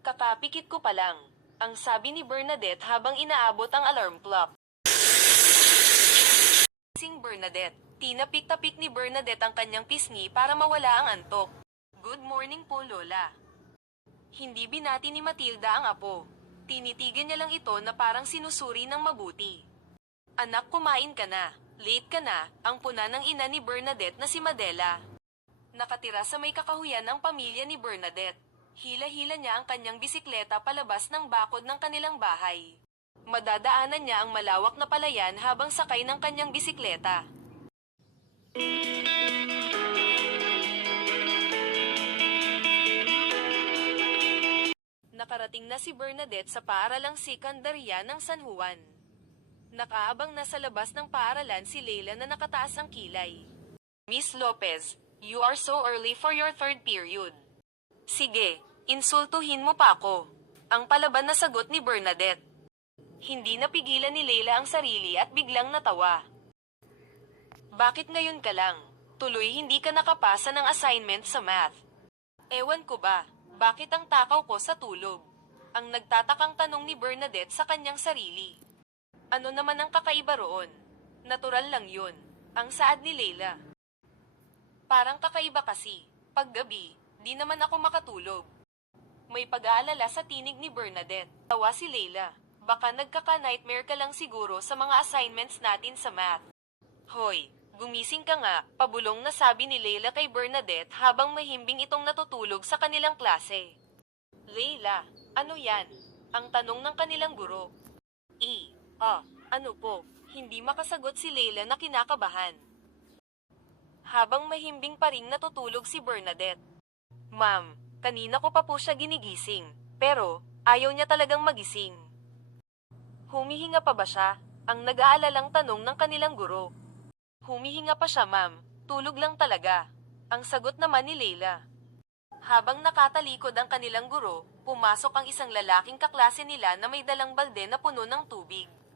Kakapikit ko pa lang. Ang sabi ni Bernadette habang inaabot ang alarm clock. Sing Bernadette. Tinapik-tapik ni Bernadette ang kanyang pisngi para mawala ang antok. Good morning po, Lola. Hindi binati ni Matilda ang apo. Tinitigan niya lang ito na parang sinusuri ng mabuti. Anak, kumain ka na. Late ka na, ang puna ng ina ni Bernadette na si Madela. Nakatira sa may kakahuyan ang pamilya ni Bernadette. Hila-hila niya ang kanyang bisikleta palabas ng bakod ng kanilang bahay. Madadaanan niya ang malawak na palayan habang sakay ng kanyang bisikleta. Nakarating na si Bernadette sa paaralang sekundarya ng San Juan. Nakaabang na sa labas ng paaralan si Leila na nakataas ang kilay. Miss Lopez, you are so early for your third period. Sige, insultuhin mo pa ako. Ang palaban na sagot ni Bernadette. Hindi napigilan ni Leila ang sarili at biglang natawa. Bakit ngayon ka lang? Tuloy hindi ka nakapasa ng assignment sa math. Ewan ko ba, bakit ang takaw ko sa tulog? Ang nagtatakang tanong ni Bernadette sa kanyang sarili. Ano naman ang kakaiba roon? Natural lang yun. Ang saad ni Leila. Parang kakaiba kasi. Paggabi, di naman ako makatulog. May pag-aalala sa tinig ni Bernadette. Tawa si Leila. Baka nagkaka-nightmare ka lang siguro sa mga assignments natin sa math. Hoy, gumising ka nga, pabulong na sabi ni Leila kay Bernadette habang mahimbing itong natutulog sa kanilang klase. Leila, ano yan? Ang tanong ng kanilang guro. Ano po? Hindi makasagot si Leila na kinakabahan. Habang mahimbing pa ring natutulog si Bernadette. Ma'am, kanina ko pa po siya ginigising, pero ayaw niya talagang magising. Humihinga pa ba siya? Ang nag-aalalang tanong ng kanilang guro. Humihinga pa siya, ma'am. Tulog lang talaga. Ang sagot naman ni Leila. Habang nakatalikod ang kanilang guro, pumasok ang isang lalaking kaklase nila na may dalang balde na puno ng tubig.